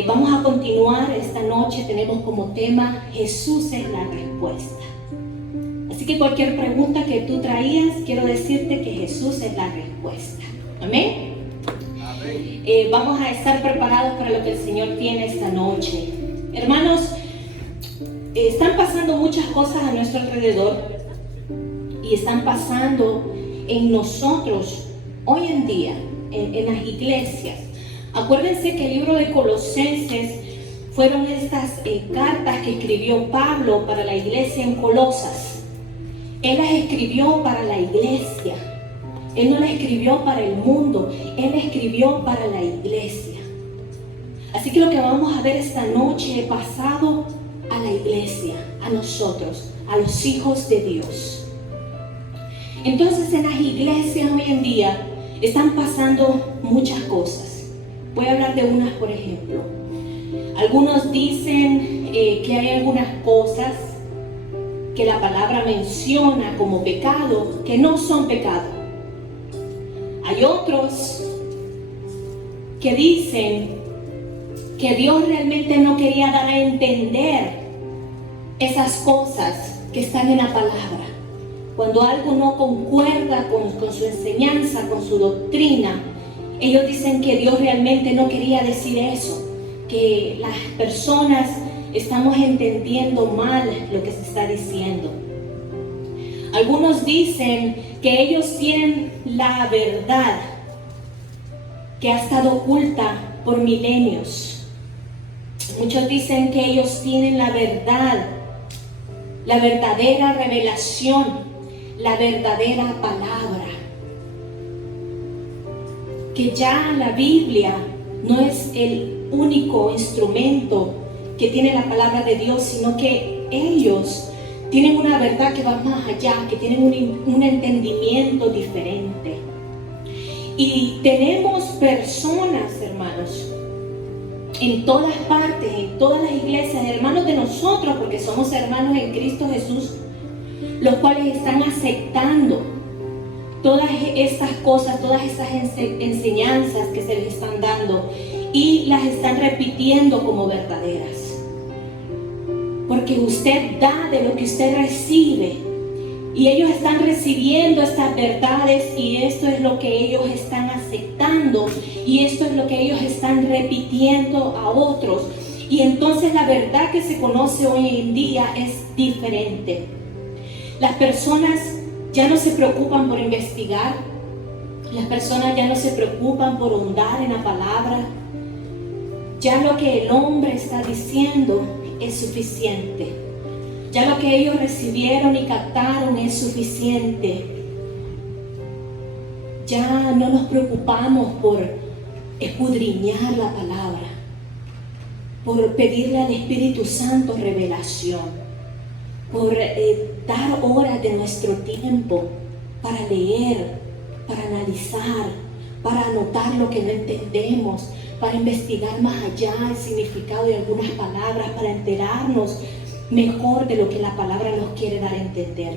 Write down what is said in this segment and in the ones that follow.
Vamos a continuar esta noche. Tenemos como tema Jesús es la respuesta. Así que cualquier pregunta que tú traías, quiero decirte que Jesús es la respuesta. Amén. Vamos a estar preparados para lo que el Señor tiene esta noche. Hermanos, están pasando muchas cosas a nuestro alrededor y están pasando en nosotros hoy en día, en las iglesias. Acuérdense que el libro de Colosenses fueron estas cartas que escribió Pablo para la iglesia en Colosas. Él las escribió para la iglesia. Él no las escribió para el mundo, Él las escribió para la iglesia. Así que lo que vamos a ver esta noche pasado a la iglesia, a nosotros, a los hijos de Dios. Entonces en las iglesias hoy en día están pasando muchas cosas. Voy a hablar de unas, por ejemplo. Algunos dicen que hay algunas cosas que la palabra menciona como pecado, que no son pecado. Hay otros que dicen que Dios realmente no quería dar a entender esas cosas que están en la palabra. Cuando algo no concuerda con su enseñanza, con su doctrina, ellos dicen que Dios realmente no quería decir eso, que las personas estamos entendiendo mal lo que se está diciendo. Algunos dicen que ellos tienen la verdad que ha estado oculta por milenios. Muchos dicen que ellos tienen la verdad, la verdadera revelación, la verdadera palabra. Que ya la Biblia no es el único instrumento que tiene la palabra de Dios, sino que ellos tienen una verdad que va más allá, que tienen un entendimiento diferente. Y tenemos personas, hermanos, en todas partes, en todas las iglesias, hermanos de nosotros, porque somos hermanos en Cristo Jesús, los cuales están aceptando todas estas cosas, todas estas enseñanzas que se les están dando y las están repitiendo como verdaderas. Porque usted da de lo que usted recibe y ellos están recibiendo estas verdades y esto es lo que ellos están aceptando y esto es lo que ellos están repitiendo a otros. Y entonces la verdad que se conoce hoy en día es diferente. Las personas ya no se preocupan por investigar, las personas ya no se preocupan por ahondar en la palabra. Ya lo que el hombre está diciendo es suficiente. Ya lo que ellos recibieron y captaron es suficiente. Ya no nos preocupamos por escudriñar la palabra, por pedirle al Espíritu Santo revelación, por dar horas de nuestro tiempo para leer, para analizar, para anotar lo que no entendemos, para investigar más allá el significado de algunas palabras, para enterarnos mejor de lo que la palabra nos quiere dar a entender.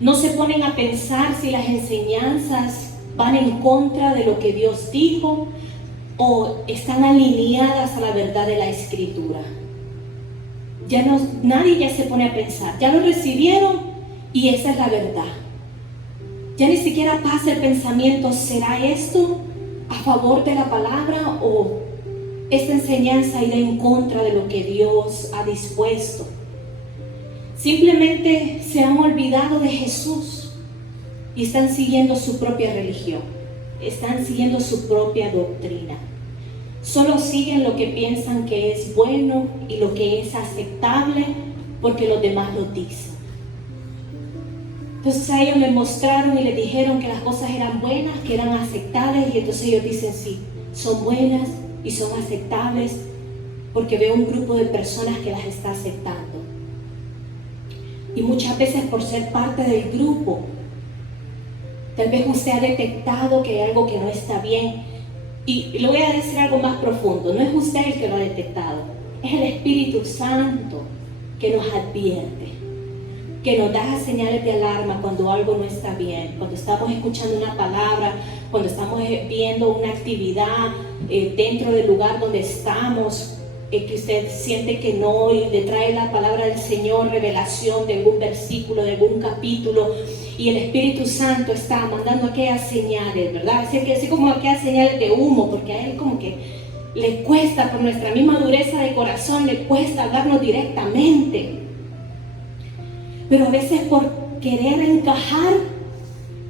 No se ponen a pensar si las enseñanzas van en contra de lo que Dios dijo o están alineadas a la verdad de la Escritura. Nadie ya se pone a pensar, ya lo recibieron y esa es la verdad. Ya ni siquiera pasa el pensamiento, ¿será esto a favor de la palabra o esta enseñanza irá en contra de lo que Dios ha dispuesto? Simplemente se han olvidado de Jesús y están siguiendo su propia religión, están siguiendo su propia doctrina. Solo siguen lo que piensan que es bueno y lo que es aceptable porque los demás lo dicen. Entonces a ellos les mostraron y les dijeron que las cosas eran buenas, que eran aceptables y entonces ellos dicen sí, son buenas y son aceptables porque veo un grupo de personas que las está aceptando. Y muchas veces por ser parte del grupo, tal vez usted ha detectado que hay algo que no está bien. Y le voy a decir algo más profundo, no es usted el que lo ha detectado, es el Espíritu Santo que nos advierte, que nos da señales de alarma cuando algo no está bien, cuando estamos escuchando una palabra, cuando estamos viendo una actividad dentro del lugar donde estamos, que usted siente que no y le trae la palabra del Señor, revelación de algún versículo, de algún capítulo, y el Espíritu Santo está mandando aquellas señales, ¿verdad? Así como aquellas señales de humo, porque a Él como que le cuesta, por nuestra misma dureza de corazón, le cuesta hablarnos directamente. Pero a veces por querer encajar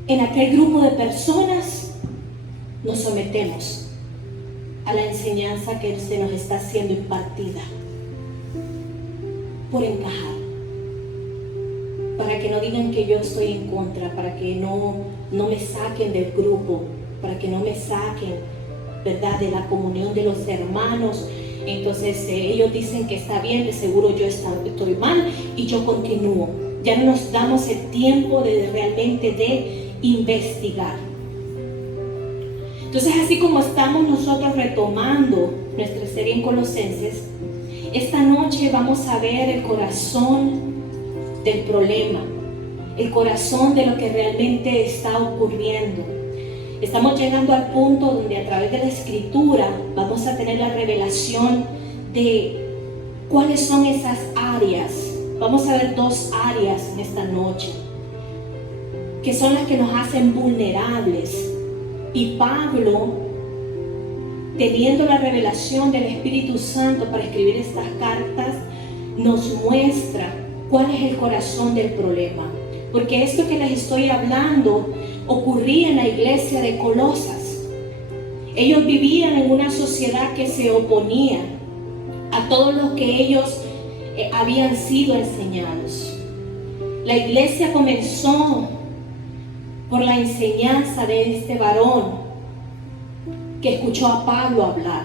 en aquel grupo de personas, nos sometemos a la enseñanza que se nos está siendo impartida. Por encajar. Para que no digan que yo estoy en contra, para que no me saquen del grupo, para que no me saquen, ¿verdad?, de la comunión de los hermanos. Entonces ellos dicen que está bien, de seguro yo estoy mal y yo continúo. Ya no nos damos el tiempo de realmente de investigar. Entonces, así como estamos nosotros retomando nuestra serie en Colosenses, esta noche vamos a ver el corazón del problema, el corazón de lo que realmente está ocurriendo. Estamos llegando al punto donde a través de la Escritura vamos a tener la revelación de cuáles son esas áreas. Vamos a ver dos áreas en esta noche, que son las que nos hacen vulnerables. Y Pablo, teniendo la revelación del Espíritu Santo para escribir estas cartas, nos muestra cuál es el corazón del problema. Porque esto que les estoy hablando ocurría en la iglesia de Colosas. Ellos vivían en una sociedad que se oponía a todo lo que ellos habían sido enseñados. La iglesia comenzó por la enseñanza de este varón que escuchó a Pablo hablar.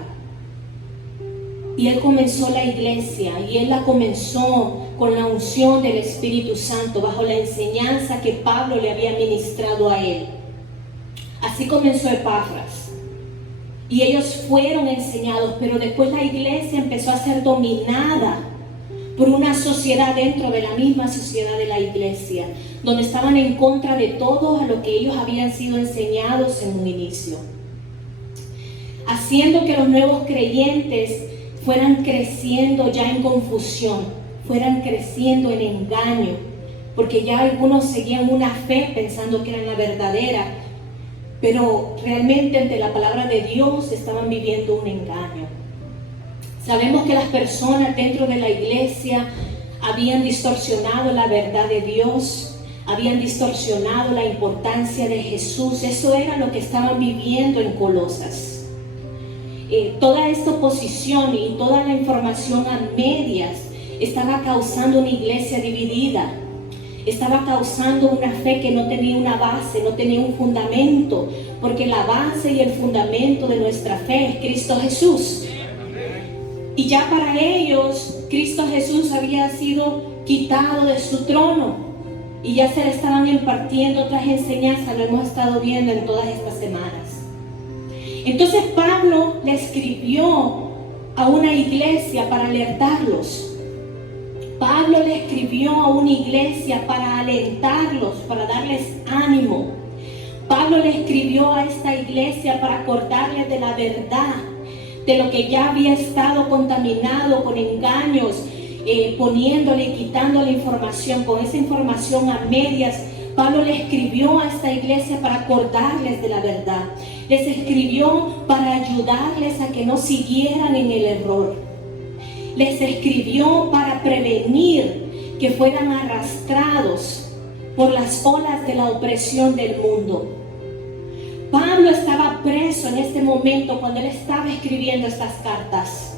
Y él comenzó la iglesia, y él la comenzó con la unción del Espíritu Santo, bajo la enseñanza que Pablo le había ministrado a él. Así comenzó Epafras. Y ellos fueron enseñados, pero después la iglesia empezó a ser dominada por una sociedad dentro de la misma sociedad de la iglesia, donde estaban en contra de todo a lo que ellos habían sido enseñados en un inicio, haciendo que los nuevos creyentes fueran creciendo ya en confusión, fueran creciendo en engaño, porque ya algunos seguían una fe pensando que era la verdadera, pero realmente ante la palabra de Dios estaban viviendo un engaño. Sabemos que las personas dentro de la iglesia habían distorsionado la verdad de Dios, habían distorsionado la importancia de Jesús. Eso era lo que estaban viviendo en Colosas. Toda esta oposición y toda la información a medias estaba causando una iglesia dividida. Estaba causando una fe que no tenía una base, no tenía un fundamento, porque la base y el fundamento de nuestra fe es Cristo Jesús. Y ya para ellos, Cristo Jesús había sido quitado de su trono y ya se le estaban impartiendo otras enseñanzas, lo hemos estado viendo en todas estas semanas. Entonces Pablo le escribió a una iglesia para alertarlos. Pablo le escribió a una iglesia para alentarlos, para darles ánimo. Pablo le escribió a esta iglesia para acordarles de la verdad, de lo que ya había estado contaminado con engaños, poniéndole y quitándole información, con esa información a medias. Pablo le escribió a esta iglesia para acordarles de la verdad. Les escribió para ayudarles a que no siguieran en el error. Les escribió para prevenir que fueran arrastrados por las olas de la opresión del mundo. Pablo estaba preso en este momento cuando él estaba escribiendo estas cartas.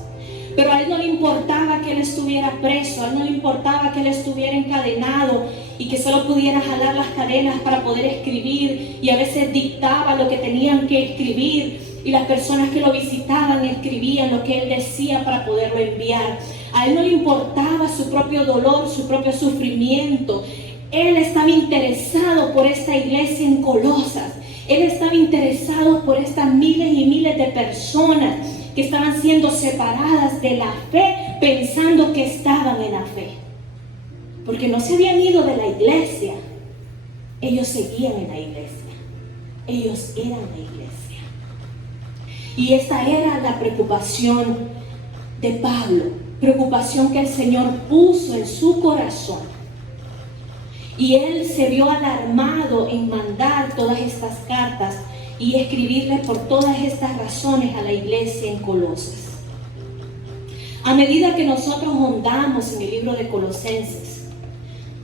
Pero a él no le importaba que él estuviera preso, a él no le importaba que él estuviera encadenado y que solo pudiera jalar las cadenas para poder escribir, y a veces dictaba lo que tenían que escribir y las personas que lo visitaban escribían lo que él decía para poderlo enviar. A él no le importaba su propio dolor, su propio sufrimiento. Él estaba interesado por esta iglesia en Colosas. Él estaba interesado por estas miles y miles de personas que estaban siendo separadas de la fe, pensando que estaban en la fe. Porque no se habían ido de la iglesia, ellos seguían en la iglesia. ellos eran la iglesia. Y esta era la preocupación de Pablo, preocupación que el Señor puso en su corazón. Y él se vio alarmado en mandar todas estas cartas y escribirle por todas estas razones a la iglesia en Colosas. A medida que nosotros ahondamos en el libro de Colosenses,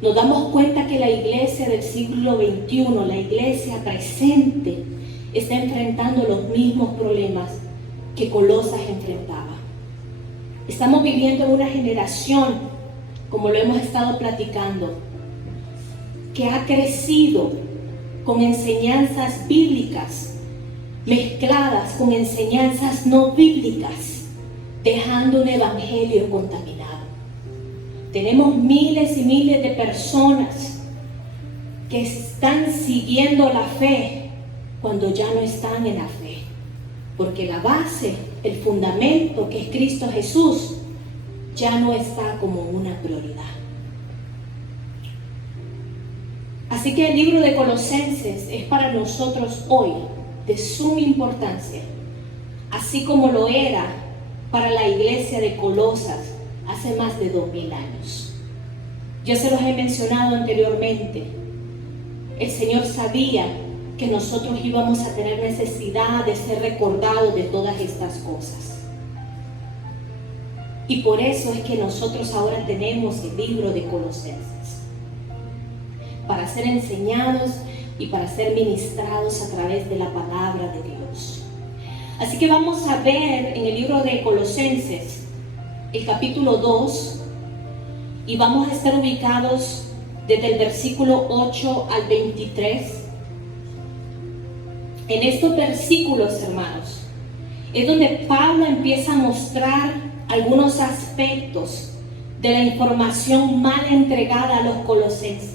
nos damos cuenta que la iglesia del siglo XXI, la iglesia presente, está enfrentando los mismos problemas que Colosas enfrentaba. Estamos viviendo en una generación, como lo hemos estado platicando, que ha crecido con enseñanzas bíblicas mezcladas con enseñanzas no bíblicas, dejando un evangelio contaminado. Tenemos miles y miles de personas que están siguiendo la fe cuando ya no están en la fe, porque la base, el fundamento que es Cristo Jesús, ya no está como una prioridad. Así que el libro de Colosenses es para nosotros hoy de suma importancia, así como lo era para la iglesia de Colosas hace más de 2000 años. Yo se los he mencionado anteriormente. El Señor sabía que nosotros íbamos a tener necesidad de ser recordados de todas estas cosas. Y por eso es que nosotros ahora tenemos el libro de Colosenses, para ser enseñados y para ser ministrados a través de la palabra de Dios. Así que vamos a ver en el libro de Colosenses el capítulo 2 y vamos a estar ubicados desde el versículo 8 al 23. En estos versículos, hermanos, es donde Pablo empieza a mostrar algunos aspectos de la información mal entregada a los colosenses.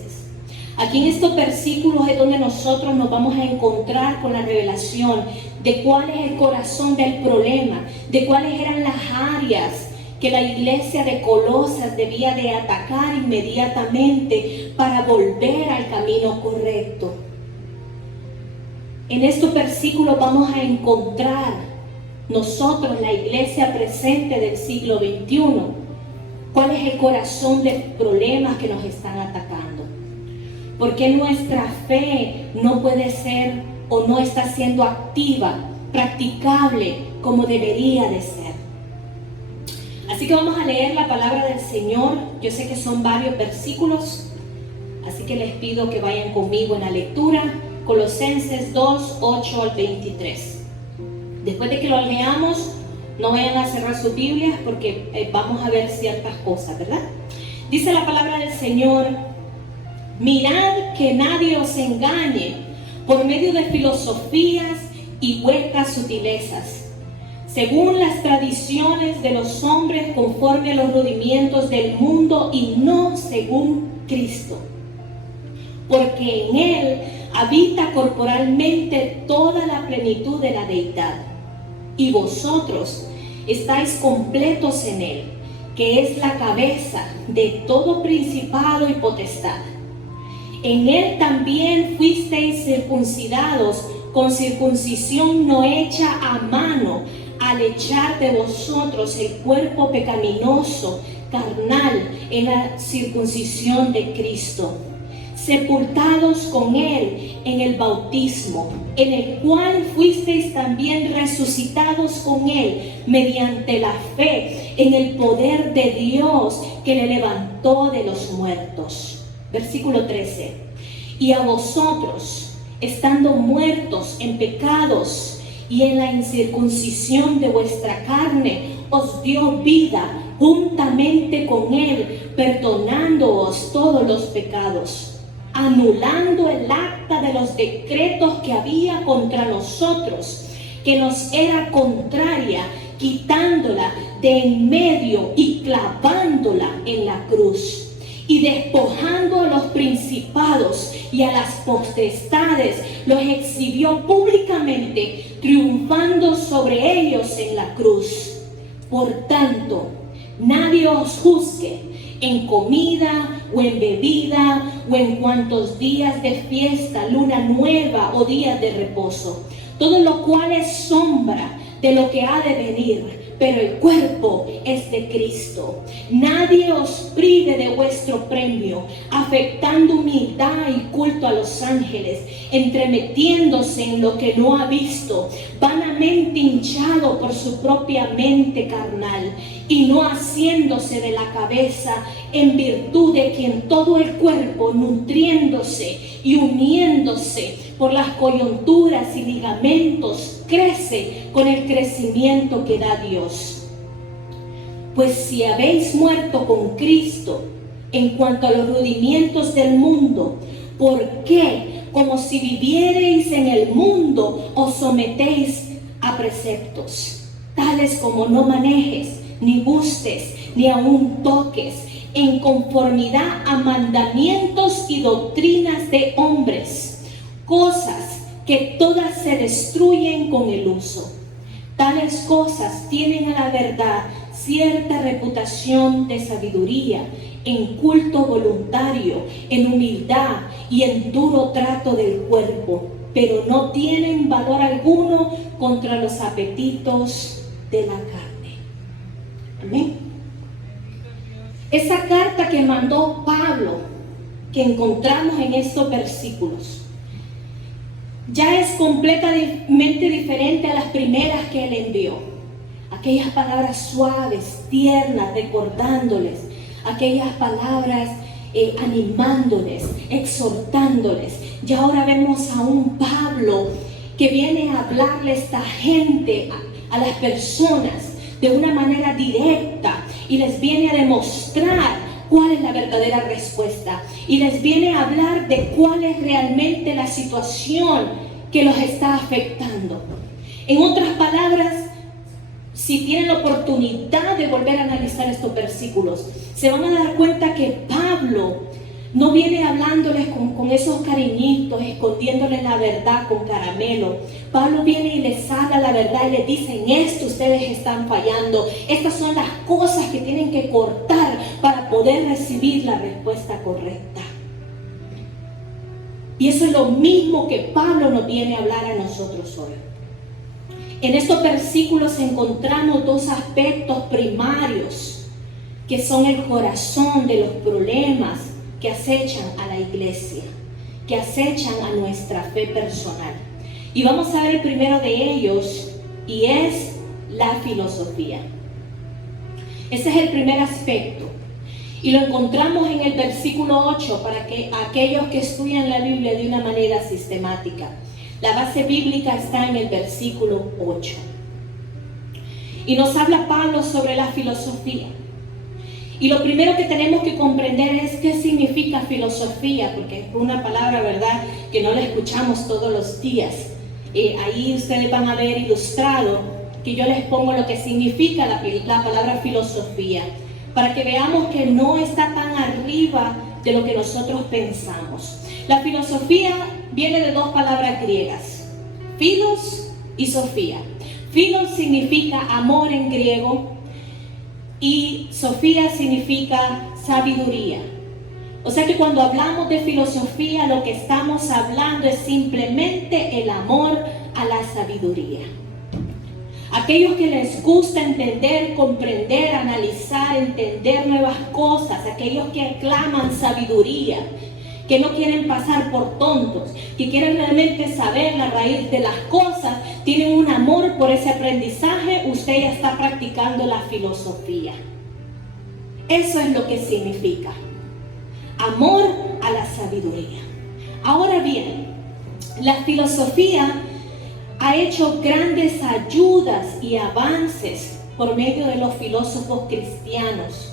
Aquí en estos versículos es donde nosotros nos vamos a encontrar con la revelación de cuál es el corazón del problema, de cuáles eran las áreas que la iglesia de Colosas debía de atacar inmediatamente para volver al camino correcto. En estos versículos vamos a encontrar nosotros, la iglesia presente del siglo XXI, cuál es el corazón de los problemas que nos están atacando. ¿Por qué nuestra fe no puede ser o no está siendo activa, practicable como debería de ser? Así que vamos a leer la palabra del Señor. Yo sé que son varios versículos, así que les pido que vayan conmigo en la lectura. Colosenses 2, 8 al 23. Después de que lo leamos, no vayan a cerrar sus Biblias porque vamos a ver ciertas cosas, ¿verdad? Dice la palabra del Señor: mirad que nadie os engañe por medio de filosofías y huecas sutilezas, según las tradiciones de los hombres conforme a los rudimientos del mundo y no según Cristo. Porque en Él habita corporalmente toda la plenitud de la deidad, y vosotros estáis completos en Él, que es la cabeza de todo principado y potestad. En Él también fuisteis circuncidados con circuncisión no hecha a mano, al echar de vosotros el cuerpo pecaminoso, carnal, en la circuncisión de Cristo, sepultados con Él en el bautismo, en el cual fuisteis también resucitados con Él mediante la fe en el poder de Dios que le levantó de los muertos. Versículo 13. Y a vosotros, estando muertos en pecados y en la incircuncisión de vuestra carne, os dio vida juntamente con Él, perdonándoos todos los pecados, anulando el acta de los decretos que había contra nosotros, que nos era contraria, quitándola de en medio y clavándola en la cruz. Y despojando a los principados y a las potestades, los exhibió públicamente, triunfando sobre ellos en la cruz. Por tanto, nadie os juzgue en comida o en bebida, o en cuantos días de fiesta, luna nueva o días de reposo, todo lo cual es sombra de lo que ha de venir, pero el cuerpo es de Cristo. Nadie os prive de vuestro premio, afectando humildad y culto a los ángeles, entremetiéndose en lo que no ha visto, vanamente hinchado por su propia mente carnal, y no haciéndose de la cabeza, en virtud de quien todo el cuerpo, nutriéndose y uniéndose por las coyunturas y ligamentos, crece con el crecimiento que da Dios. Pues si habéis muerto con Cristo en cuanto a los rudimientos del mundo, ¿por qué, como si vivierais en el mundo, os sometéis a preceptos, tales como no manejes, ni gustes, ni aun toques, en conformidad a mandamientos y doctrinas de hombres, cosas que todas se destruyen con el uso? Tales cosas tienen a la verdad cierta reputación de sabiduría, en culto voluntario, en humildad y en duro trato del cuerpo, pero no tienen valor alguno contra los apetitos de la carne. Amén. Esa carta que mandó Pablo, que encontramos en estos versículos, ya es completamente diferente a las primeras que él envió. Aquellas palabras suaves, tiernas, recordándoles, aquellas palabras animándoles, exhortándoles. Y ahora vemos a un Pablo que viene a hablarle a esta gente, a las personas, de una manera directa, y les viene a demostrar cuál es la verdadera respuesta, y les viene a hablar de cuál es realmente la situación que los está afectando. En otras palabras, si tienen la oportunidad de volver a analizar estos versículos, se van a dar cuenta que Pablo no viene hablándoles con esos cariñitos, escondiéndoles la verdad con caramelo. Pablo viene y les habla la verdad y les dice: en esto ustedes están fallando. Estas son las cosas que tienen que cortar para poder recibir la respuesta correcta. Y eso es lo mismo que Pablo nos viene a hablar a nosotros hoy. En estos versículos encontramos dos aspectos primarios que son el corazón de los problemas que acechan a la iglesia, que acechan a nuestra fe personal. Y vamos a ver el primero de ellos, y es la filosofía. Ese es el primer aspecto. Y lo encontramos en el versículo 8 para que aquellos que estudian la Biblia de una manera sistemática. La base bíblica está en el versículo 8. Y nos habla Pablo sobre la filosofía. Y lo primero que tenemos que comprender es qué significa filosofía, porque es una palabra, ¿verdad?, que no la escuchamos todos los días. Ahí ustedes van a ver ilustrado que yo les pongo lo que significa la palabra filosofía, para que veamos que no está tan arriba de lo que nosotros pensamos. La filosofía viene de dos palabras griegas, philos y sofía. Philos significa amor en griego, y sofía significa sabiduría. O sea que cuando hablamos de filosofía, lo que estamos hablando es simplemente el amor a la sabiduría. Aquellos que les gusta entender, comprender, analizar, entender nuevas cosas, aquellos que aclaman sabiduría, que no quieren pasar por tontos, que quieren realmente saber la raíz de las cosas, tienen un amor por ese aprendizaje, usted ya está practicando la filosofía. Eso es lo que significa amor a la sabiduría. Ahora bien, la filosofía ha hecho grandes ayudas y avances por medio de los filósofos cristianos.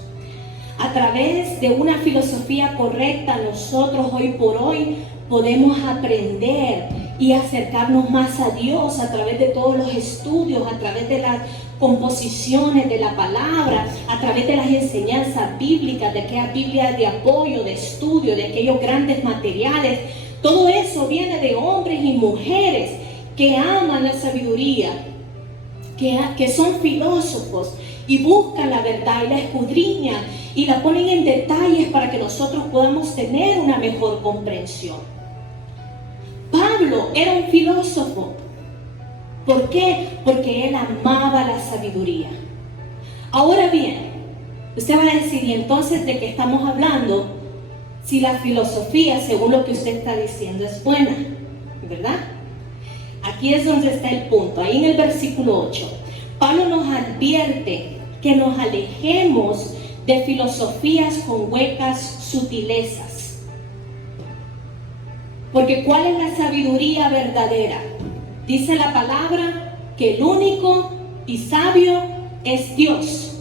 A través de una filosofía correcta, nosotros hoy por hoy podemos aprender y acercarnos más a Dios a través de todos los estudios, a través de las composiciones de la palabra, a través de las enseñanzas bíblicas, de aquella Biblia de apoyo, de estudio, de aquellos grandes materiales. Todo eso viene de hombres y mujeres que aman la sabiduría, que son filósofos y buscan la verdad y la escudriñan y la ponen en detalles para que nosotros podamos tener una mejor comprensión. Pablo era un filósofo. ¿Por qué? Porque él amaba la sabiduría. Ahora bien, usted va a decir, ¿y entonces de qué estamos hablando? Si la filosofía, según lo que usted está diciendo, es buena, ¿verdad? Aquí es donde está el punto, ahí en el versículo 8. Pablo nos advierte que nos alejemos de filosofías con huecas sutilezas. Porque ¿cuál es la sabiduría verdadera? Dice la palabra que el único y sabio es Dios.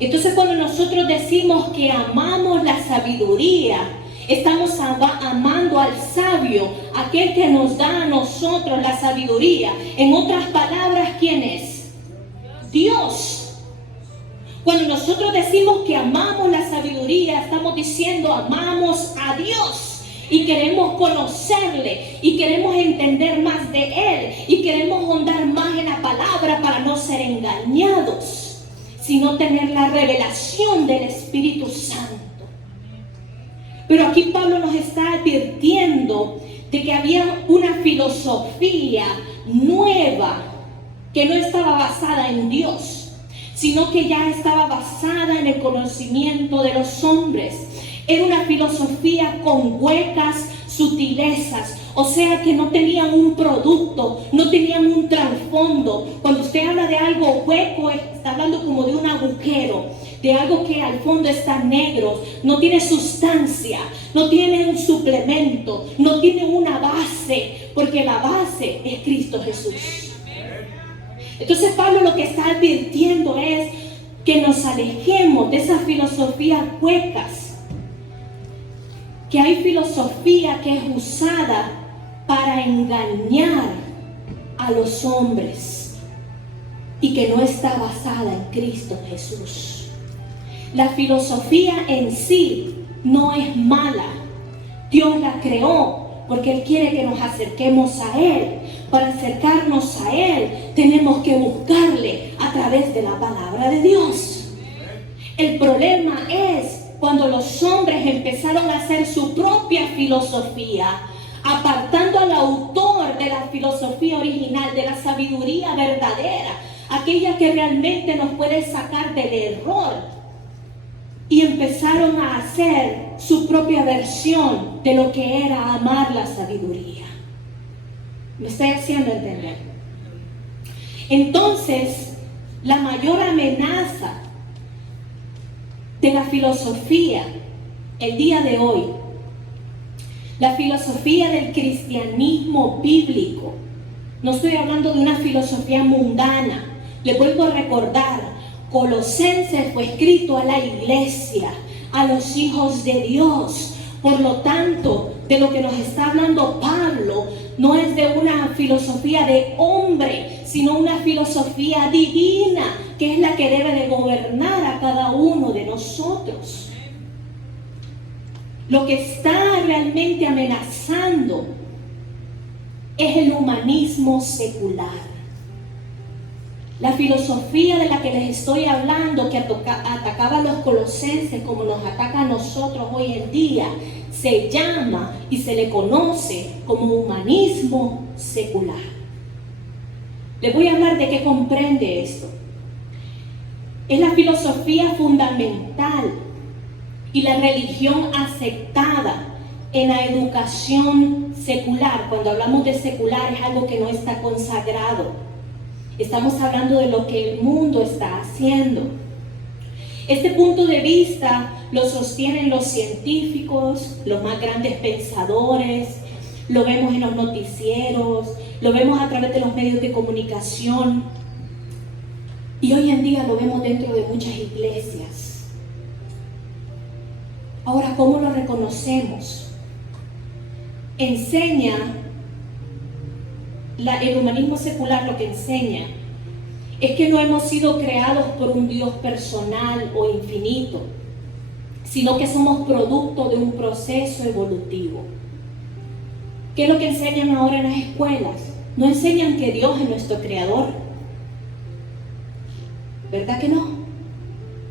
Entonces cuando nosotros decimos que amamos la sabiduría, estamos amando al sabio, aquel que nos da a nosotros la sabiduría. En otras palabras, ¿quién es? Dios. Cuando nosotros decimos que amamos la sabiduría, estamos diciendo amamos a Dios. Y queremos conocerle, y queremos entender más de Él, y queremos ahondar más en la palabra para no ser engañados, sino tener la revelación del Espíritu Santo. Pero aquí Pablo nos está advirtiendo de que había una filosofía nueva que no estaba basada en Dios, sino que ya estaba basada en el conocimiento de los hombres. Era una filosofía con huecas sutilezas, o sea que no tenían un producto, no tenían un trasfondo. Cuando usted habla de algo hueco, está hablando como de un agujero, de algo que al fondo está negro, no tiene sustancia, no tiene un suplemento, no tiene una base, porque la base es Cristo Jesús. Entonces Pablo lo que está advirtiendo es que nos alejemos de esas filosofías huecas, que hay filosofía que es usada para engañar a los hombres y que no está basada en Cristo Jesús. La filosofía en sí no es mala. Dios la creó porque Él quiere que nos acerquemos a Él. Para acercarnos a Él tenemos que buscarle a través de la palabra de Dios. El problema es cuando los hombres empezaron a hacer su propia filosofía, apartando al autor de la filosofía original, de la sabiduría verdadera, aquella que realmente nos puede sacar del error, y empezaron a hacer su propia versión de lo que era amar la sabiduría. ¿Me estoy haciendo entender? Entonces, la mayor amenaza de la filosofía el día de hoy, la filosofía del cristianismo bíblico, no estoy hablando de una filosofía mundana. Le vuelvo a recordar, Colosenses fue escrito a la iglesia, a los hijos de Dios. Por lo tanto, de lo que nos está hablando Pablo no es de una filosofía de hombre, sino una filosofía divina, que es la que debe de gobernar a cada uno de nosotros. Lo que está realmente amenazando es el humanismo secular. La filosofía de la que les estoy hablando, que atacaba a los colosenses como nos ataca a nosotros hoy en día, se llama y se le conoce como humanismo secular. Les voy a hablar de qué comprende esto. Es la filosofía fundamental y la religión aceptada en la educación secular. Cuando hablamos de secular es algo que no está consagrado. Estamos hablando de lo que el mundo está haciendo. Este punto de vista lo sostienen los científicos, los más grandes pensadores, lo vemos en los noticieros, lo vemos a través de los medios de comunicación y hoy en día lo vemos dentro de muchas iglesias. Ahora, ¿cómo lo reconocemos? El humanismo secular lo que enseña es que no hemos sido creados por un Dios personal o infinito, sino que somos producto de un proceso evolutivo. ¿Qué es lo que enseñan ahora en las escuelas? No enseñan que Dios es nuestro creador, ¿Verdad que no?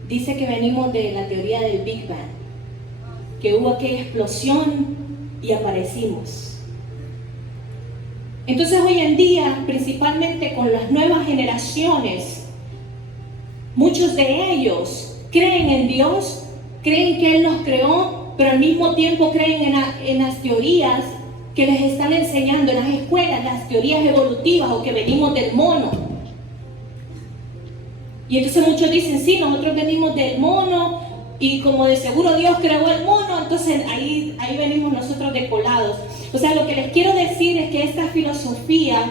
Dice que venimos de la teoría del Big Bang, que hubo aquella explosión y aparecimos. Entonces hoy en día, principalmente con las nuevas generaciones, muchos de ellos creen en Dios, creen que Él nos creó, pero al mismo tiempo creen en las teorías que les están enseñando en las escuelas, las teorías evolutivas o que venimos del mono. Y entonces muchos dicen, sí, nosotros venimos del mono y como de seguro Dios creó el mono, entonces ahí venimos nosotros de colados. O sea, lo que les quiero decir es que esta filosofía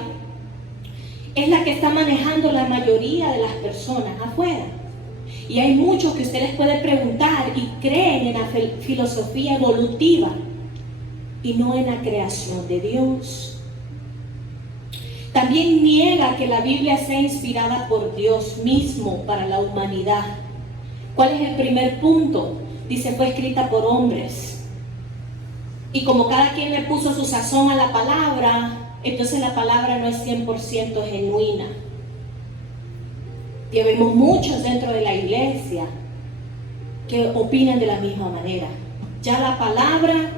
es la que está manejando la mayoría de las personas afuera. Y hay muchos que usted les puede preguntar y creen en la filosofía evolutiva y no en la creación de Dios. También niega que la Biblia sea inspirada por Dios mismo para la humanidad. ¿Cuál es el primer punto? Dice, fue escrita por hombres. Y como cada quien le puso su sazón a la palabra, entonces la palabra no es 100% genuina. Y vemos muchos dentro de la iglesia que opinan de la misma manera. Ya la palabra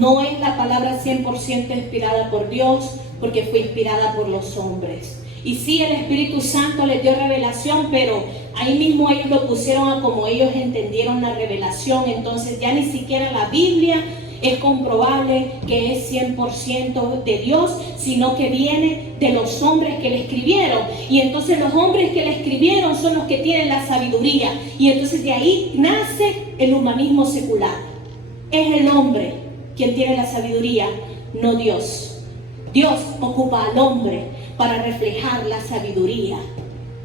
no es la palabra 100% inspirada por Dios, porque fue inspirada por los hombres. Y sí, el Espíritu Santo les dio revelación, pero ahí mismo ellos lo pusieron a como ellos entendieron la revelación. Entonces ya ni siquiera la Biblia es comprobable que es 100% de Dios, sino que viene de los hombres que le escribieron. Y entonces los hombres que le escribieron son los que tienen la sabiduría. Y entonces de ahí nace el humanismo secular. Es el hombre quien tiene la sabiduría, no Dios. Dios ocupa al hombre para reflejar la sabiduría.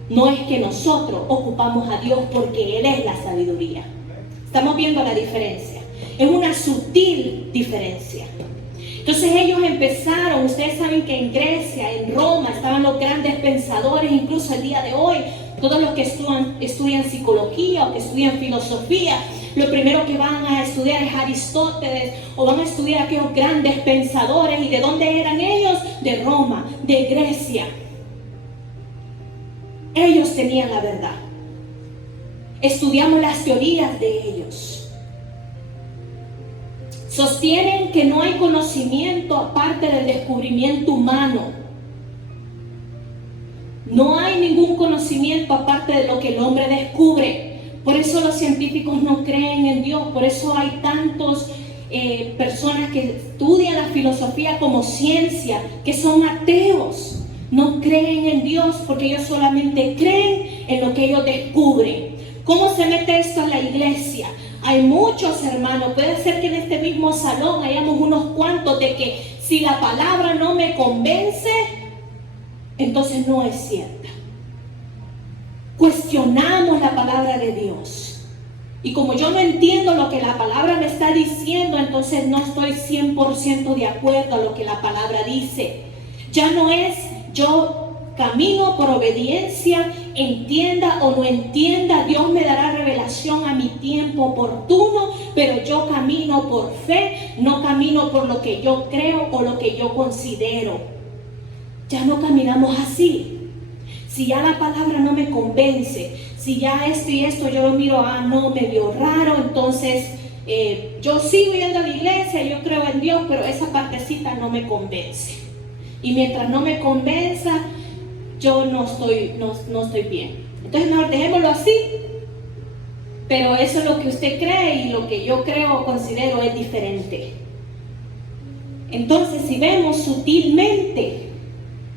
No es que nosotros ocupamos a Dios porque Él es la sabiduría. Estamos viendo la diferencia. Es una sutil diferencia. Entonces ellos empezaron, ustedes saben que en Grecia, en Roma, estaban los grandes pensadores, incluso el día de hoy, todos los que estudian psicología o que estudian filosofía, lo primero que van a estudiar es Aristóteles o van a estudiar aquellos grandes pensadores. ¿Y de dónde eran ellos? De Roma, de Grecia. Ellos tenían la verdad. Estudiamos las teorías de ellos. Sostienen que no hay conocimiento aparte del descubrimiento humano. No hay ningún conocimiento aparte de lo que el hombre descubre. Por eso los científicos no creen en Dios. Por eso hay tantas personas que estudian la filosofía como ciencia, que son ateos. No creen en Dios porque ellos solamente creen en lo que ellos descubren. ¿Cómo se mete esto a la iglesia? Hay muchos hermanos, puede ser que en este mismo salón hayamos unos cuantos de que si la palabra no me convence, entonces no es cierta. Cuestionamos la palabra de Dios. Y como yo no entiendo lo que la palabra me está diciendo, entonces no estoy 100% de acuerdo a lo que la palabra dice. Ya no es yo camino por obediencia, entienda o no entienda, Dios me dará revelación a mi tiempo oportuno, pero yo camino por fe, no camino por lo que yo creo o lo que yo considero. Ya no caminamos así. Si ya la palabra no me convence, si ya esto y esto yo lo miro, no, me vio raro, entonces yo sigo yendo a la iglesia, yo creo en Dios, pero esa partecita no me convence. Y mientras no me convenza, yo no estoy bien. Entonces mejor dejémoslo así, pero eso es lo que usted cree y lo que yo creo o considero es diferente. Entonces si vemos sutilmente,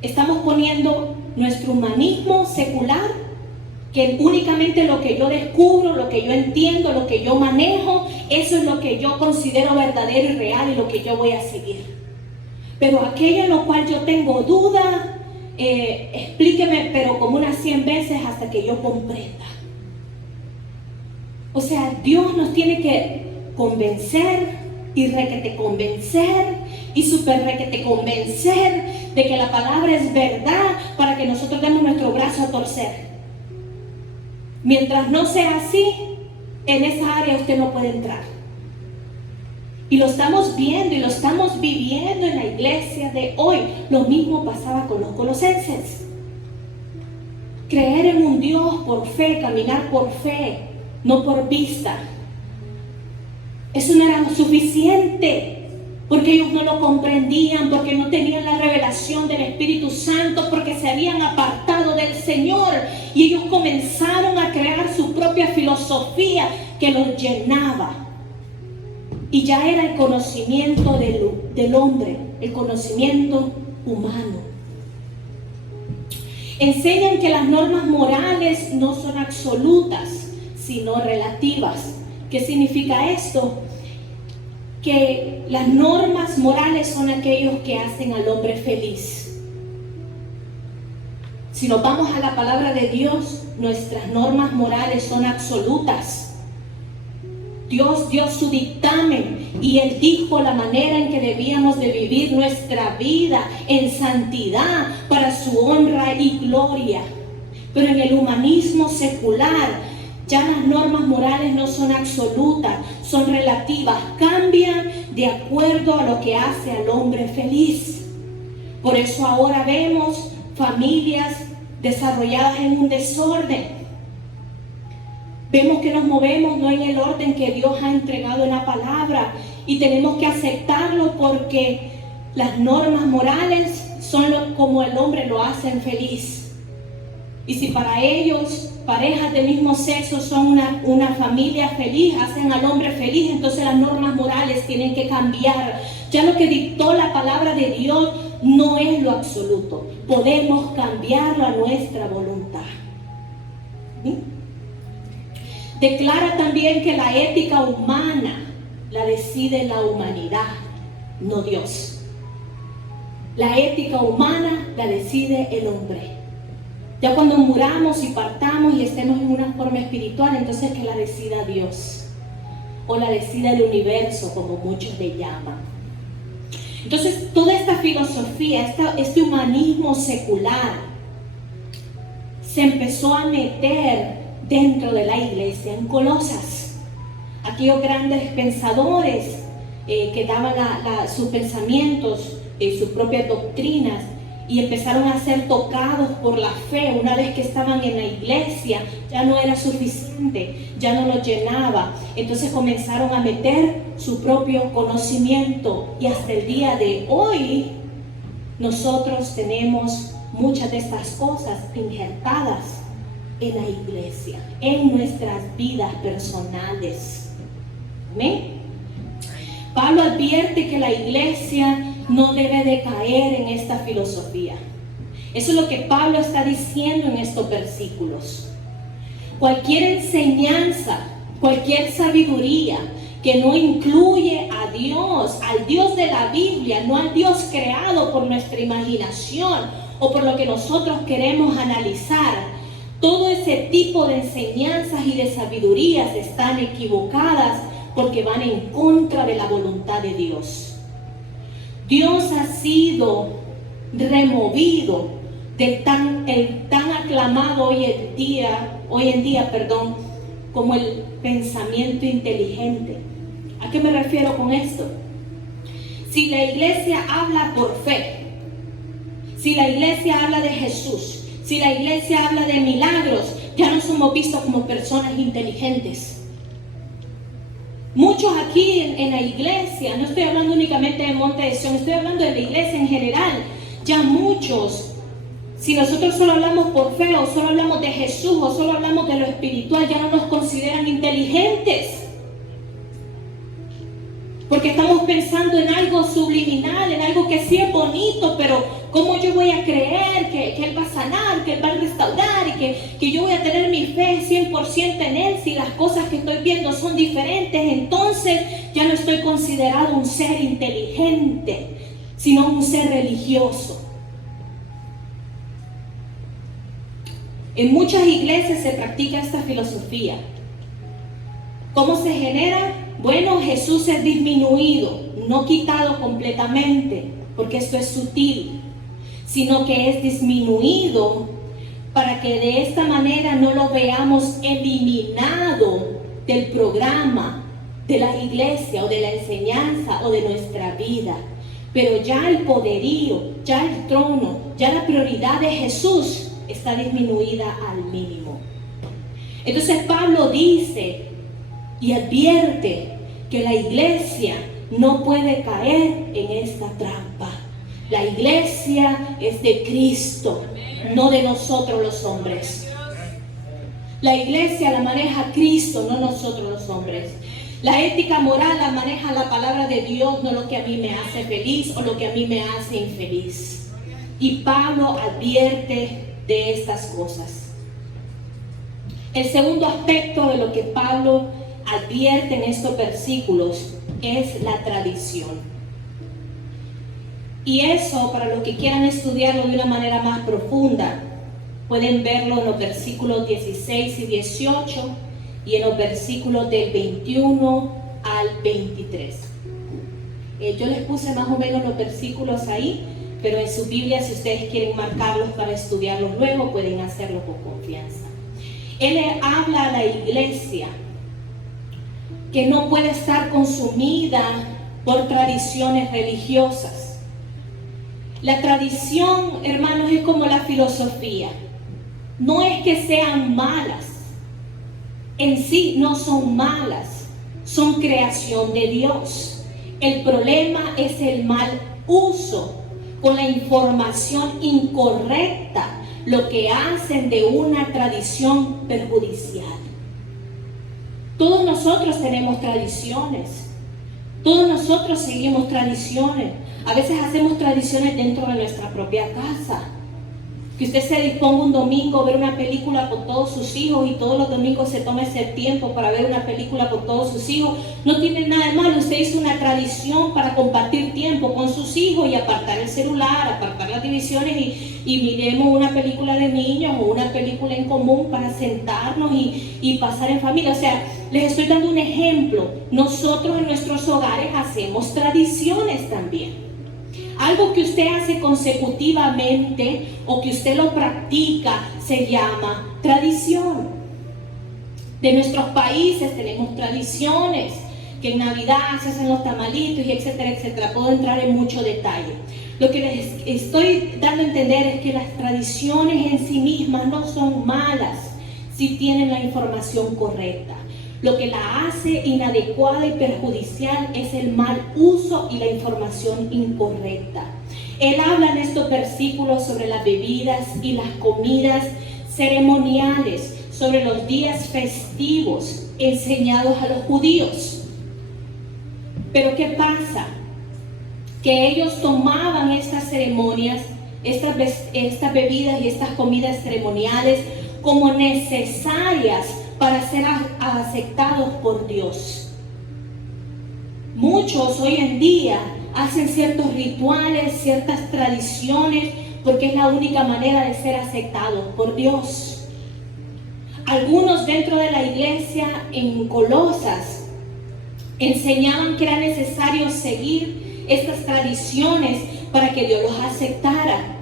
estamos poniendo nuestro humanismo secular, que únicamente lo que yo descubro, lo que yo entiendo, lo que yo manejo, eso es lo que yo considero verdadero y real y lo que yo voy a seguir. Pero aquello en lo cual yo tengo duda, explíqueme, pero como unas 100 veces hasta que yo comprenda. O sea, Dios nos tiene que convencer y requete convencer y super requete convencer de que la palabra es verdad para que nosotros demos nuestro brazo a torcer. Mientras no sea así, en esa área usted no puede entrar. Y lo estamos viendo y lo estamos viviendo en la iglesia de hoy. Lo mismo pasaba con los colosenses. creer en un Dios por fe, caminar por fe, no por vista. Eso no era suficiente, porque ellos no lo comprendían, porque no tenían la revelación del Espíritu Santo, porque se habían apartado del Señor y ellos comenzaron a crear su propia filosofía que los llenaba. Y ya era el conocimiento del hombre, el conocimiento humano. Enseñan que las normas morales no son absolutas, sino relativas. ¿Qué significa esto? Que las normas morales son aquellos que hacen al hombre feliz. Si nos vamos a la palabra de Dios, nuestras normas morales son absolutas. Dios dio su dictamen y Él dijo la manera en que debíamos de vivir nuestra vida en santidad para su honra y gloria. Pero en el humanismo secular, ya las normas morales no son absolutas, son relativas, cambian de acuerdo a lo que hace al hombre feliz. Por eso ahora vemos familias desarrolladas en un desorden. Vemos que nos movemos no en el orden que Dios ha entregado en la palabra y tenemos que aceptarlo porque las normas morales son como el hombre lo hacen feliz. Y si para ellos parejas del mismo sexo son una familia feliz, hacen al hombre feliz, entonces las normas morales tienen que cambiar. Ya lo que dictó la palabra de Dios no es lo absoluto. Podemos cambiarlo a nuestra voluntad. ¿Sí? Declara también que la ética humana la decide la humanidad, no Dios. La ética humana la decide el hombre. Ya cuando muramos y partamos y estemos en una forma espiritual, entonces que la decida Dios. O la decida el universo, como muchos le llaman. Entonces, toda esta filosofía, este humanismo secular, se empezó a meter dentro de la iglesia, en Colosas. Aquellos grandes pensadores que daban sus pensamientos, sus propias doctrinas, y empezaron a ser tocados por la fe. Una vez que estaban en la iglesia, ya no era suficiente, ya no los llenaba. Entonces comenzaron a meter su propio conocimiento, y hasta el día de hoy nosotros tenemos muchas de estas cosas injertadas en la iglesia, en nuestras vidas personales. ¿Amén? Pablo advierte que la iglesia no debe de caer en esta filosofía. Eso es lo que Pablo está diciendo en estos versículos. Cualquier enseñanza, cualquier sabiduría que no incluye a Dios, al Dios de la Biblia, no al Dios creado por nuestra imaginación o por lo que nosotros queremos analizar, todo ese tipo de enseñanzas y de sabidurías están equivocadas porque van en contra de la voluntad de Dios. Dios ha sido removido del el tan aclamado hoy en día, como el pensamiento inteligente. ¿A qué me refiero con esto? Si la iglesia habla por fe, si la iglesia habla de Jesús, si la iglesia habla de milagros, ya no somos vistos como personas inteligentes. Muchos aquí en la iglesia, no estoy hablando únicamente de Monte de Sion, estoy hablando de la iglesia en general. Ya muchos, si nosotros solo hablamos por fe, o solo hablamos de Jesús, o solo hablamos de lo espiritual, ya no nos consideran inteligentes. Porque estamos pensando en algo subliminal, en algo que sí es bonito, pero ¿cómo yo voy a creer que Él va a sanar, que Él va a restaurar y que yo voy a tener mi fe 100% en Él si las cosas que estoy viendo son diferentes? Entonces ya no estoy considerado un ser inteligente, sino un ser religioso. En muchas iglesias se practica esta filosofía. ¿Cómo se genera? Bueno, Jesús es disminuido, no quitado completamente, porque esto es sutil, sino que es disminuido para que de esta manera no lo veamos eliminado del programa de la iglesia o de la enseñanza o de nuestra vida. Pero ya el poderío, ya el trono, ya la prioridad de Jesús está disminuida al mínimo. Entonces Pablo dice y advierte que la iglesia no puede caer en esta trampa. La iglesia es de Cristo, no de nosotros los hombres. La iglesia la maneja Cristo, no nosotros los hombres. La ética moral la maneja la palabra de Dios, no lo que a mí me hace feliz o lo que a mí me hace infeliz. Y Pablo advierte de estas cosas. El segundo aspecto de lo que Pablo advierte en estos versículos es la tradición. Y eso, para los que quieran estudiarlo de una manera más profunda, pueden verlo en los versículos 16 y 18 y en los versículos del 21 al 23. Yo les puse más o menos los versículos ahí, pero en su Biblia, si ustedes quieren marcarlos para estudiarlos luego, pueden hacerlo con confianza. Él habla a la iglesia que no puede estar consumida por tradiciones religiosas. La tradición, hermanos, es como la filosofía. No es que sean malas, en sí no son malas, son creación de Dios. El problema es el mal uso con la información incorrecta, lo que hacen de una tradición perjudicial. Todos nosotros tenemos tradiciones, todos nosotros seguimos tradiciones. A veces hacemos tradiciones dentro de nuestra propia casa. Que usted se disponga un domingo a ver una película con todos sus hijos y todos los domingos se tome ese tiempo para ver una película con todos sus hijos. No tiene nada de malo. Usted hizo una tradición para compartir tiempo con sus hijos y apartar el celular, apartar las divisiones y miremos una película de niños o una película en común para sentarnos y pasar en familia. O sea, les estoy dando un ejemplo. Nosotros en nuestros hogares hacemos tradiciones también. Algo que usted hace consecutivamente o que usted lo practica se llama tradición. De nuestros países tenemos tradiciones, que en Navidad se hacen los tamalitos y etcétera, etcétera. Puedo entrar en mucho detalle. Lo que les estoy dando a entender es que las tradiciones en sí mismas no son malas si tienen la información correcta. Lo que la hace inadecuada y perjudicial es el mal uso y la información incorrecta. Él habla en estos versículos sobre las bebidas y las comidas ceremoniales, sobre los días festivos enseñados a los judíos. Pero ¿qué pasa? Que ellos tomaban estas ceremonias, estas bebidas y estas comidas ceremoniales como necesarias para ser aceptados por Dios. Muchos hoy en día hacen ciertos rituales, ciertas tradiciones, porque es la única manera de ser aceptados por Dios. Algunos dentro de la iglesia en Colosas enseñaban que era necesario seguir estas tradiciones para que Dios los aceptara.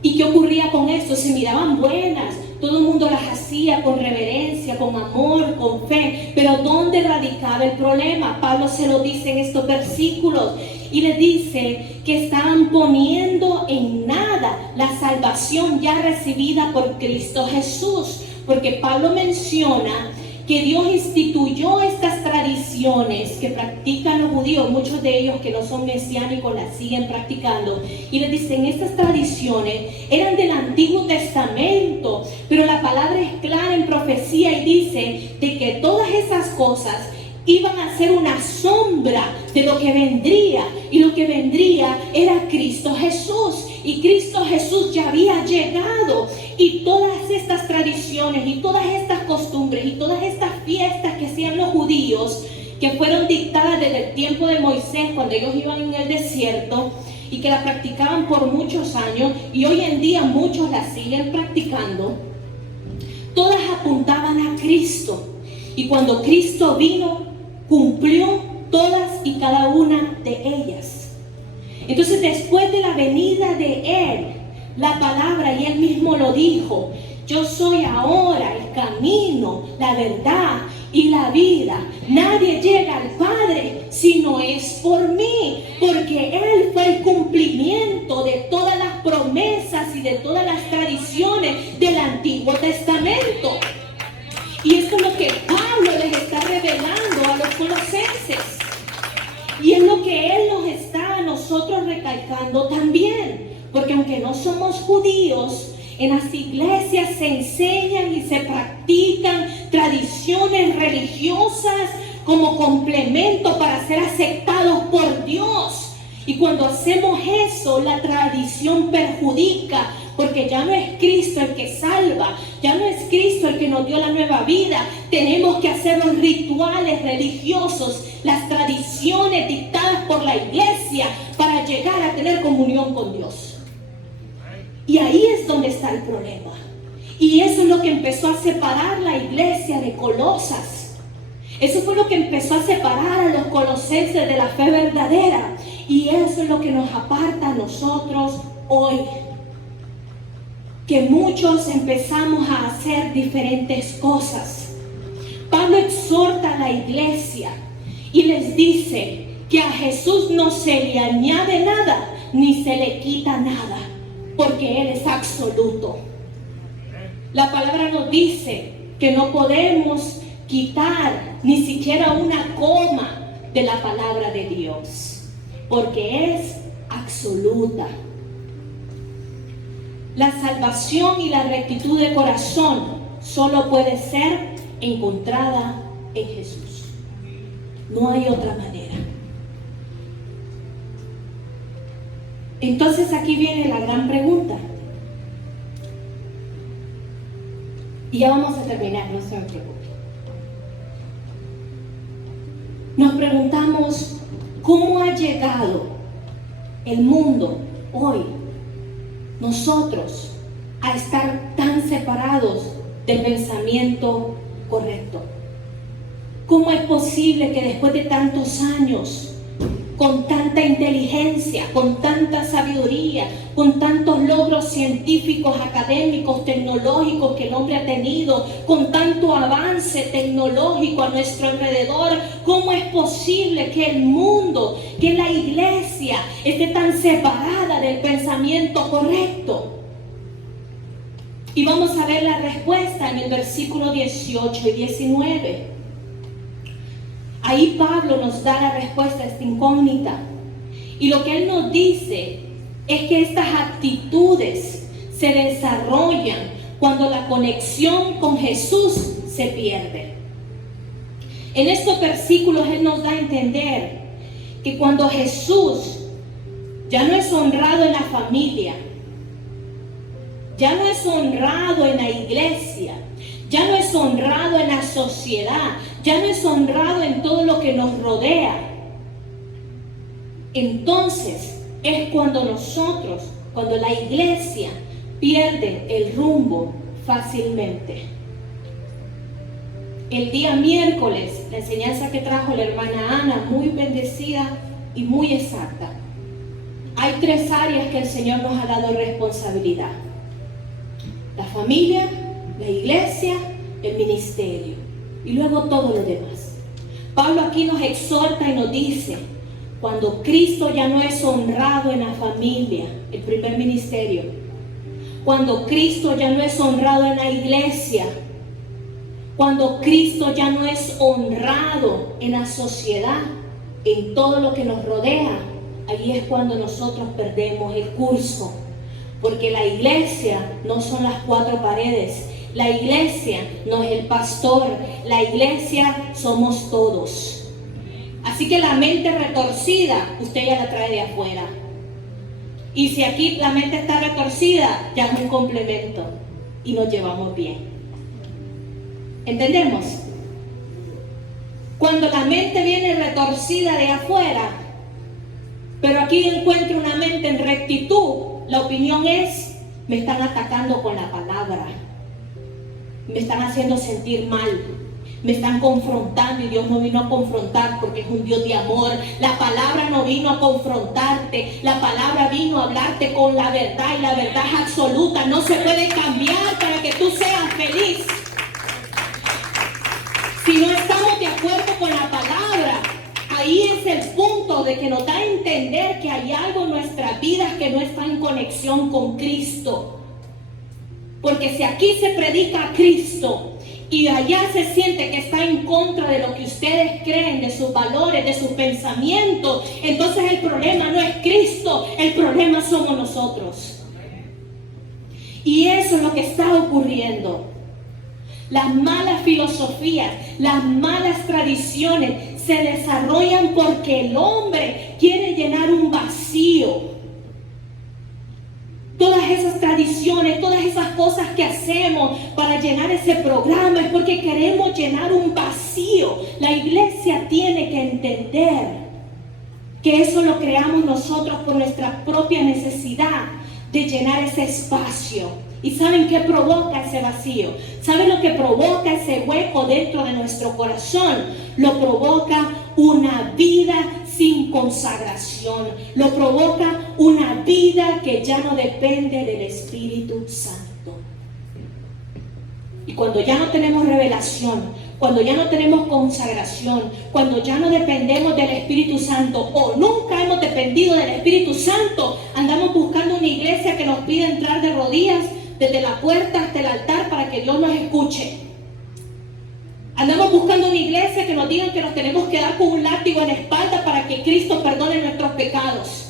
¿Y qué ocurría con esto? Se miraban buenas, todo el mundo las hacía con reverencia, con amor, con fe. Pero ¿dónde radicaba el problema? Pablo se lo dice en estos versículos y le dice que estaban poniendo en nada la salvación ya recibida por Cristo Jesús. Porque Pablo menciona que Dios instituyó estas tradiciones que practican los judíos, muchos de ellos que no son mesiánicos las siguen practicando, y les dicen, estas tradiciones eran del Antiguo Testamento, pero la palabra es clara en profecía y dice de que todas esas cosas iban a ser una sombra de lo que vendría, y lo que vendría era Cristo Jesús, y Cristo Jesús ya había llegado, y todas estas tradiciones y todas estas costumbres y todas estas fiestas que hacían los judíos, que fueron dictadas desde el tiempo de Moisés cuando ellos iban en el desierto y que la practicaban por muchos años, y hoy en día muchos la siguen practicando, todas apuntaban a Cristo. Y cuando Cristo vino, cumplió todas y cada una de ellas. Entonces, después de la venida de Él, la palabra, y Él mismo lo dijo, yo soy ahora el camino, la verdad y la vida. Nadie llega al Padre si no es por mí, porque Él fue el cumplimiento de todas las promesas y de todas las tradiciones tradiciones del Antiguo Testamento. Y eso es lo que Pablo les está revelando a los colosenses. Y es lo que él nos está a nosotros recalcando también. Porque aunque no somos judíos, en las iglesias se enseñan y se practican tradiciones religiosas como complemento para ser aceptados por Dios. Y cuando hacemos eso, la tradición perjudica, porque ya no es Cristo el que salva, ya no es Cristo el que nos dio la nueva vida. Tenemos que hacer los rituales religiosos, las tradiciones dictadas por la iglesia para llegar a tener comunión con Dios. Y ahí es donde está el problema. Y eso es lo que empezó a separar la iglesia de Colosas. Eso fue lo que empezó a separar a los colosenses de la fe verdadera. Y eso es lo que nos aparta a nosotros hoy. Que muchos empezamos a hacer diferentes cosas. Pablo exhorta a la iglesia y les dice que a Jesús no se le añade nada ni se le quita nada, porque Él es absoluto. La palabra nos dice que no podemos quitar ni siquiera una coma de la palabra de Dios, porque es absoluta. La salvación y la rectitud de corazón solo puede ser encontrada en Jesús. No hay otra manera. Entonces aquí viene la gran pregunta. Y ya vamos a terminar, no se preocupen. Nos preguntamos, ¿cómo ha llegado el mundo hoy, nosotros, a estar tan separados del pensamiento correcto? ¿Cómo es posible que después de tantos años, con tanta inteligencia, con tanta sabiduría, con tantos logros científicos, académicos, tecnológicos que el hombre ha tenido, con tanto avance tecnológico a nuestro alrededor, cómo es posible que el mundo, que la iglesia esté tan separada del pensamiento correcto? Y vamos a ver la respuesta en el versículo 18 y 19. Ahí Pablo nos da la respuesta a esta incógnita. Y lo que él nos dice es que estas actitudes se desarrollan cuando la conexión con Jesús se pierde. En estos versículos él nos da a entender que cuando Jesús ya no es honrado en la familia, ya no es honrado en la iglesia, ya no es honrado en la sociedad, ya no es honrado en todo lo que nos rodea, entonces es cuando nosotros, cuando la iglesia pierde el rumbo fácilmente. El día miércoles, la enseñanza que trajo la hermana Ana, muy bendecida y muy exacta. Hay 3 áreas que el Señor nos ha dado responsabilidad: la familia, la iglesia, el ministerio, y luego todo lo demás. Pablo aquí nos exhorta y nos dice, cuando Cristo ya no es honrado en la familia, el primer ministerio, cuando Cristo ya no es honrado en la iglesia, cuando Cristo ya no es honrado en la sociedad, en todo lo que nos rodea, ahí es cuando nosotros perdemos el curso. Porque la iglesia no son las 4 paredes, la iglesia no es el pastor, la iglesia somos todos. Así que la mente retorcida, usted ya la trae de afuera. Y si aquí la mente está retorcida, ya es un complemento y nos llevamos bien. ¿Entendemos? Cuando la mente viene retorcida de afuera, pero aquí encuentro una mente en rectitud, la opinión es, me están atacando con la palabra, me están haciendo sentir mal, me están confrontando, y Dios no vino a confrontar porque es un Dios de amor. La palabra no vino a confrontarte, la palabra vino a hablarte con la verdad, y la verdad es absoluta, no se puede cambiar para que tú seas feliz. Si no estamos de acuerdo con la palabra, ahí es el punto de que nos da a entender que hay algo en nuestras vidas que no está en conexión con Cristo. Porque si aquí se predica a Cristo y allá se siente que está en contra de lo que ustedes creen, de sus valores, de sus pensamientos, entonces el problema no es Cristo, el problema somos nosotros. Y eso es lo que está ocurriendo. Las malas filosofías, las malas tradiciones se desarrollan porque el hombre quiere llenar un vacío. Todas esas tradiciones, todas esas cosas que hacemos para llenar ese programa es porque queremos llenar un vacío. La iglesia tiene que entender que eso lo creamos nosotros por nuestra propia necesidad de llenar ese espacio. ¿Y saben qué provoca ese vacío? ¿Saben lo que provoca ese hueco dentro de nuestro corazón? Lo provoca una vida sin consagración. Lo provoca una vida que ya no depende del Espíritu Santo. Y cuando ya no tenemos revelación, cuando ya no tenemos consagración, cuando ya no dependemos del Espíritu Santo o nunca hemos dependido del Espíritu Santo, andamos buscando una iglesia que nos pide entrar de rodillas desde la puerta hasta el altar para que Dios nos escuche. Andamos buscando una iglesia que nos digan que nos tenemos que dar con un látigo en la espalda para que Cristo perdone nuestros pecados.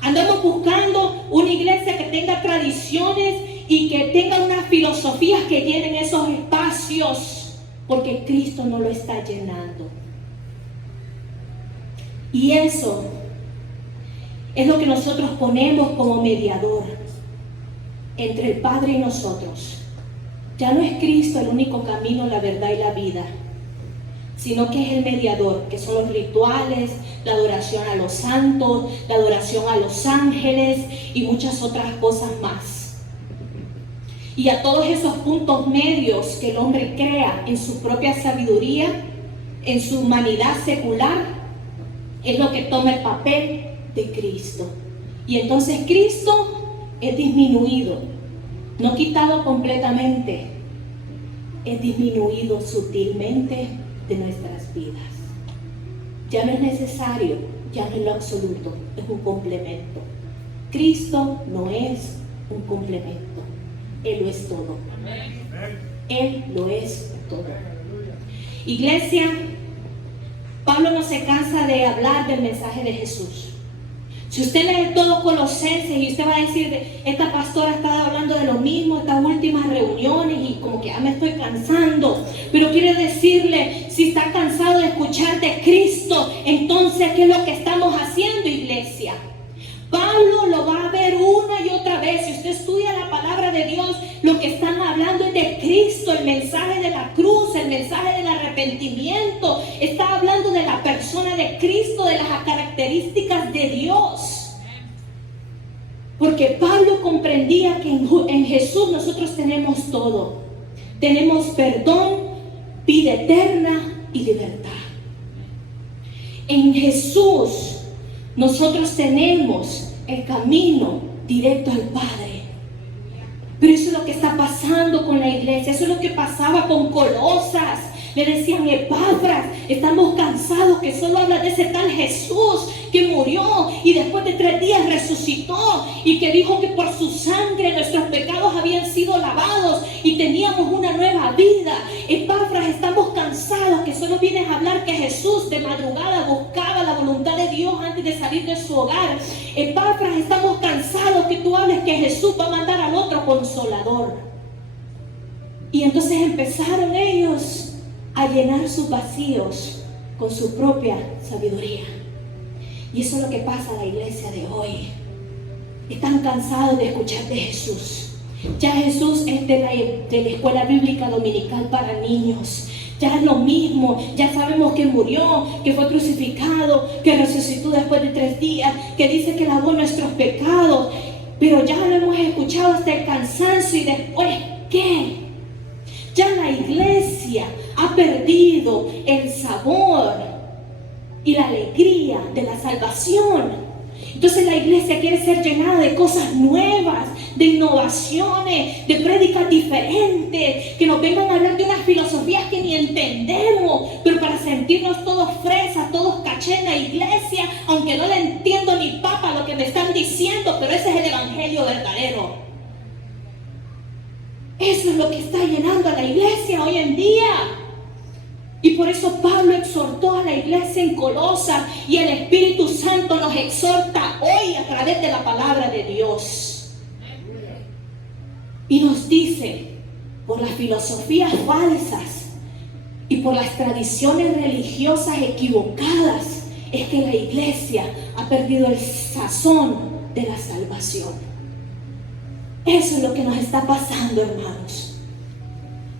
Andamos buscando una iglesia que tenga tradiciones y que tenga unas filosofías que llenen esos espacios, porque Cristo no lo está llenando. Y eso es lo que nosotros ponemos como mediador entre el Padre y nosotros. Ya no es Cristo el único camino, la verdad y la vida, sino que es el mediador, que son los rituales, la adoración a los santos, la adoración a los ángeles y muchas otras cosas más. Y a todos esos puntos medios que el hombre crea en su propia sabiduría, en su humanidad secular, es lo que toma el papel de Cristo. Y entonces Cristo es disminuido, no quitado completamente, es disminuido sutilmente de nuestras vidas. Ya no es necesario, ya no es lo absoluto, es un complemento. Cristo no es un complemento, Él lo es todo. Él lo es todo. Iglesia, Pablo no se cansa de hablar del mensaje de Jesús. Si usted lee todo Colosenses y usted va a decir, esta pastora está hablando de lo mismo, estas últimas reuniones y como que ya me estoy cansando. Pero quiero decirle, si está cansado de escuchar de Cristo, entonces, ¿qué es lo que estamos haciendo, iglesia? Pablo lo va a ver una y otra vez. Si usted estudia la palabra de Dios, lo que están hablando es de Cristo, el mensaje de la cruz, el mensaje del arrepentimiento. Está hablando de la persona de Cristo, de las características de Dios. Porque Pablo comprendía que en Jesús nosotros tenemos todo. Tenemos perdón, vida eterna y libertad. En Jesús nosotros tenemos el camino directo al Padre. Pero eso es lo que está pasando con la iglesia. Eso es lo que pasaba con Colosas. Le decían, Epafras, estamos cansados que solo habla de ese tal Jesús que murió y después de 3 días resucitó y que dijo que por su sangre nuestros pecados habían sido lavados y teníamos una nueva vida. Epafras, estamos cansados que solo vienes a hablar que Jesús de madrugada buscaba la voluntad de Dios antes de salir de su hogar. Epafras, estamos cansados que tú hables que Jesús va a mandar al otro consolador. Y entonces empezaron ellos a llenar sus vacíos con su propia sabiduría. Y eso es lo que pasa a la iglesia de hoy. Están cansados de escuchar de Jesús. Ya Jesús es de la escuela bíblica dominical para niños. Ya es lo mismo, ya sabemos que murió, que fue crucificado, que resucitó después de 3 días, que dice que lavó nuestros pecados. Pero ya lo hemos escuchado hasta el cansancio y después, ¿qué? Ya la iglesia ha perdido el sabor y la alegría de la salvación. Entonces la iglesia quiere ser llenada de cosas nuevas, de innovaciones, de prédicas diferentes, que nos vengan a hablar de unas filosofías que ni entendemos, pero para sentirnos todos fresas, todos caché en la iglesia, aunque no le entiendo ni papa lo que me están diciendo, pero ese es el evangelio verdadero. Eso es lo que está llenando a la iglesia hoy en día. Y por eso Pablo exhortó a la iglesia en Colosas, y el Espíritu Santo nos exhorta hoy a través de la palabra de Dios. Y nos dice, por las filosofías falsas y por las tradiciones religiosas equivocadas, es que la iglesia ha perdido el sazón de la salvación. Eso es lo que nos está pasando, hermanos.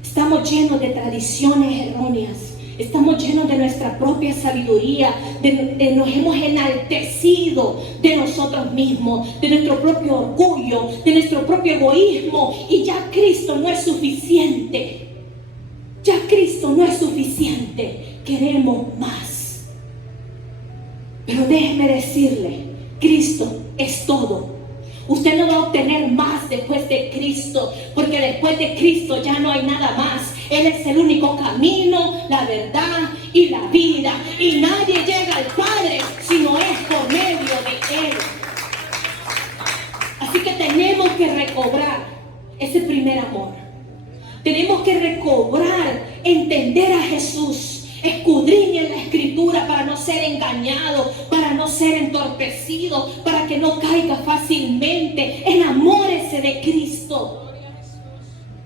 Estamos llenos de tradiciones erróneas. Estamos llenos de nuestra propia sabiduría. Nos hemos enaltecido de nosotros mismos, de nuestro propio orgullo, de nuestro propio egoísmo. Y ya Cristo no es suficiente. Ya Cristo no es suficiente. Queremos más. Pero déjeme decirle, Cristo es todo. Usted no va a obtener más después de Cristo, porque después de Cristo ya no hay nada más. Él es el único camino, la verdad y la vida. Y nadie llega al Padre si no es por medio de Él. Así que tenemos que recobrar ese primer amor. Tenemos que recobrar, entender a Jesús. Escudriñe la Escritura para no ser engañado, para no ser entorpecido, para que no caiga fácilmente. Enamórese de Cristo.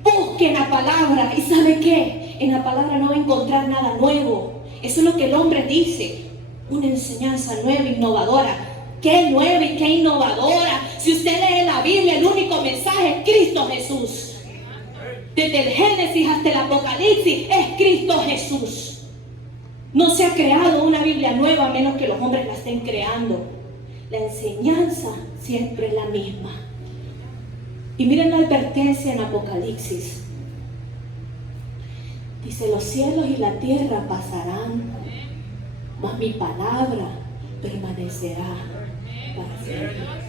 Busque en la palabra. ¿Y sabe qué? En la palabra no va a encontrar nada nuevo. Eso es lo que el hombre dice. Una enseñanza nueva, innovadora. ¿Qué nueva y qué innovadora? Si usted lee la Biblia, el único mensaje es Cristo Jesús. Desde el Génesis hasta el Apocalipsis es Cristo Jesús. No se ha creado una Biblia nueva a menos que los hombres la estén creando. La enseñanza siempre es la misma. Y miren la advertencia en Apocalipsis. Dice, los cielos y la tierra pasarán, mas mi palabra permanecerá para siempre.